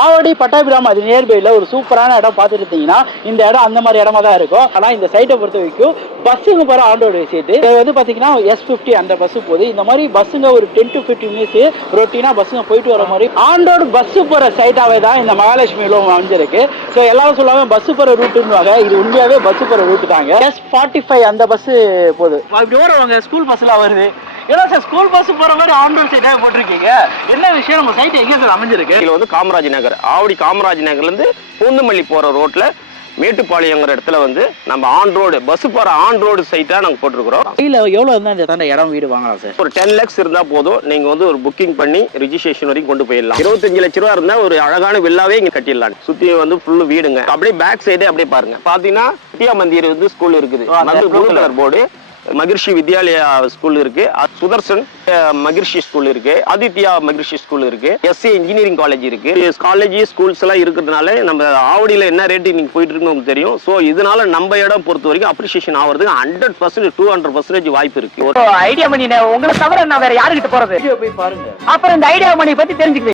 ஆவடி பட்டாபிராம் அது நியர்பைல ஒரு சூப்பரான இடம் பார்த்துட்டு இருந்தீங்கன்னா இந்த இடம் அந்த மாதிரி இடமா தான் இருக்கும். ஆனா இந்த சைட்டை பொறுத்த வரைக்கும் பஸ்ஸுங்க போற ஆண்டோட சைட்டு இது வந்து பாத்தீங்கன்னா S50 அந்த பஸ் போகுது. இந்த மாதிரி பஸ்ஸுங்க ஒரு 10 to 15 மினிட்ஸ் ரொட்டீனா பஸ்ஸுங்க போயிட்டு வர மாதிரி ஆண்டோட பஸ் போற சைட்டாவே தான் இந்த மகாலட்சுமி அமைஞ்சிருக்கு. ஸோ எல்லாரும் சொல்லுவாங்க பஸ் போற ரூட்டுன்னுவாங்க, இது உண்மையாவே பஸ் போற ரூட் தாங்க. S45 அந்த பஸ் போகுது. இப்படி ஓடுவாங்க ஸ்கூல் பஸ்லாம் வருது. ஏன்னா சார் ஸ்கூல் பஸ் போற மாதிரி ஆண்டோர் சைட்டாக போட்டிருக்கீங்க, என்ன விஷயம்? நம்ம சைட் எங்கே சார் அமைஞ்சிருக்கு? இதுல வந்து காமராஜ் நகர், ஆவடி காமராஜ் நகர்ல இருந்து பூந்தமல்லி போற ரோட்ல மேட்டுப்பாளையங்கிற இடத்துல வந்து நம்ம ஆன் ரோடு பஸ் போற ஆன் ரோடு சைட்டா நாங்க போட்டிருக்கிறோம். இல்ல எவ்வளவு இருந்தா இந்த தாண்ட இடம் வீடு வாங்கலாம் சார்? ஒரு 10 lakhs இருந்தா போதும், நீங்க வந்து ஒரு புக்கிங் பண்ணி ரிஜிஸ்ட்ரேஷன் வரைக்கும் கொண்டு போயிடலாம். 25 லட்ச ரூபா இருந்தா ஒரு அழகான வில்லாவே இங்க கட்டிடலாம். சுத்தி வந்து ஃபுல்லு வீடுங்க. அப்படியே பேக் சைடே அப்படியே பாருங்க. பாத்தீங்கன்னா வித்யா மந்திர் வந்து ஸ்கூல் இருக்குது, blue colour board. Maharishi Vidyalaya school இருக்கு, சுதர்சன் மகிர்ஷி ஸ்கூல் இருக்கு, ஆதித்யா மகிர்ஷி ஸ்கூல் இருக்கு, SA இன்ஜினியரிங் காலேஜ் இருக்கு. காலேஜ் ஸ்கூல்ஸ் எல்லாம் இருக்கிறதுனால நம்ம ஆவடியில என்ன ரேட் நீங்க போயிட்டு இருக்குன்னு உங்களுக்கு தெரியும். சோ இதனால நம்ம இடம் பொறுத்த வரைக்கும் அப்ரிசியேஷன் ஆகிறதுக்கு 100% 200% வாய்ப்பு இருக்கு. ஐடியா மணி உங்களை தவிர நான் வேற யாருக்கிட்ட போறது? போய் பாருங்க, அப்புறம் இந்த ஐடியா மணி பத்தி தெரிஞ்சுக்கிறேன்.